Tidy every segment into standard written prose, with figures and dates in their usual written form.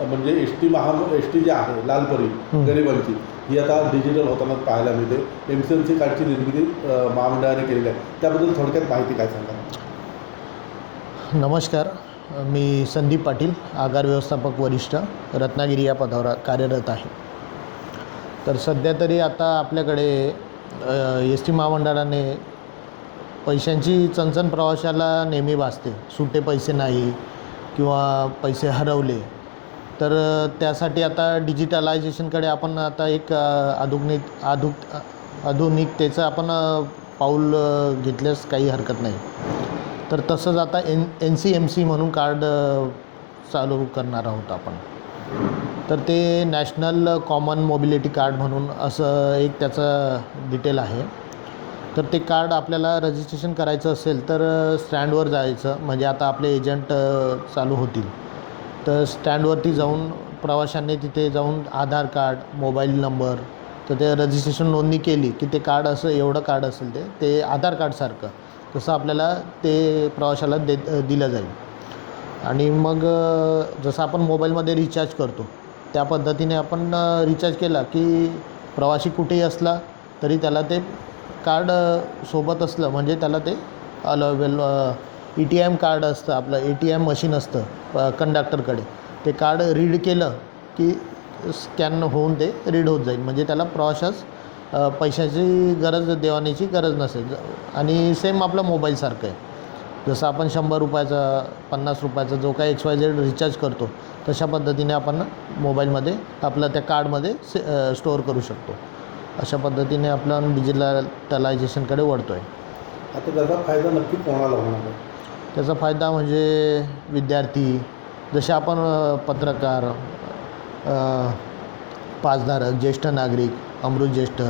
म्हणजे S T G आहे लालपरी गरिबांची ही आता डिजिटल होताना पाहायला मिळते. MCMC कार्डची निर्मिती महामंडळाने केलेली आहे, त्याबद्दल थोडक्यात माहिती काय सांगा. नमस्कार, मी संदीप पाटील, आगार व्यवस्थापक वरिष्ठ, रत्नागिरी या पदावर कार्यरत आहे. तर सध्या तरी आता आपल्याकडे ST महामंडळाने पैशांची चणचण प्रवाशाला नेहमी भासते. सुटे पैसे नाही किंवा पैसे हरवले तर त्यासाठी आता डिजिटलायझेशनकडे आपण आता एक आधुनिकतेचं आपण पाऊल घेतल्यास काही हरकत नाही. तर तसंच आता NCMC म्हणून कार्ड चालू करणार आहोत आपण. तर ते नॅशनल कॉमन मोबिलिटी कार्ड म्हणून असं एक त्याचं डिटेल आहे. तर ते कार्ड आपल्याला रजिस्ट्रेशन करायचं असेल तर स्टँडवर जायचं, म्हणजे आता आपले एजंट चालू होतील. तर स्टँडवरती जाऊन प्रवाशांनी तिथे जाऊन आधार कार्ड, मोबाईल नंबर, तर ते रजिस्ट्रेशन नोंदणी केली की ते कार्ड असं एवढं कार्ड असेल ते आधार कार्डसारखं तसं आपल्याला ते प्रवाशाला दिलं जाईल. आणि मग जसं आपण मोबाईलमध्ये रिचार्ज करतो त्या पद्धतीने आपण रिचार्ज केला की प्रवासी कुठेही असला तरी त्याला ते कार्ड सोबत असलं म्हणजे त्याला ते अवेलेबल. ATM कार्ड असतं, आपलं ATM मशीन असतं कंडक्टरकडे, ते कार्ड रीड केलं की स्कॅन होऊन ते रीड होत जाईल, म्हणजे त्याला प्रवाशास पैशाची देवानीची गरज नसेल. आणि सेम आपलं मोबाईलसारखं आहे. जसं आपण 100 रुपयाचा 50 रुपयाचा जो काही XYZ रिचार्ज करतो तशा पद्धतीने आपण मोबाईलमध्ये आपलं त्या कार्डमध्ये स्टोअर करू शकतो. अशा पद्धतीने आपलं डिजिटलायझेशनकडे वळतो आहे. आता त्याचा फायदा नक्की कोणाला होणार आहे? त्याचा फायदा म्हणजे विद्यार्थी, जसे आपण पत्रकार, पासधारक, ज्येष्ठ नागरिक, अमृत ज्येष्ठ,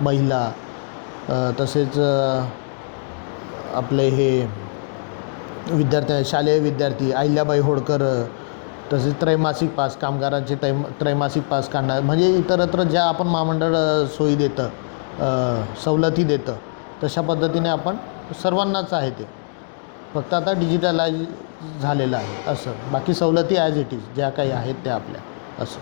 महिला, तसेच आपले हे विद्यार्थी, शालेय विद्यार्थी, अहिल्याबाई होळकर, तसेच त्रैमासिक पास, कामगारांचे त्रैमासिक पास काढणार, म्हणजे इतरत्र ज्या आपण महामंडळ सोयी देतं, सवलती देतं तशा पद्धतीने आपण सर्वांनाच आहे. ते फक्त आता डिजिटलाइज झालेलं आहे असं. बाकी सवलती ॲज इट इज ज्या काही आहेत त्या आपल्या असं.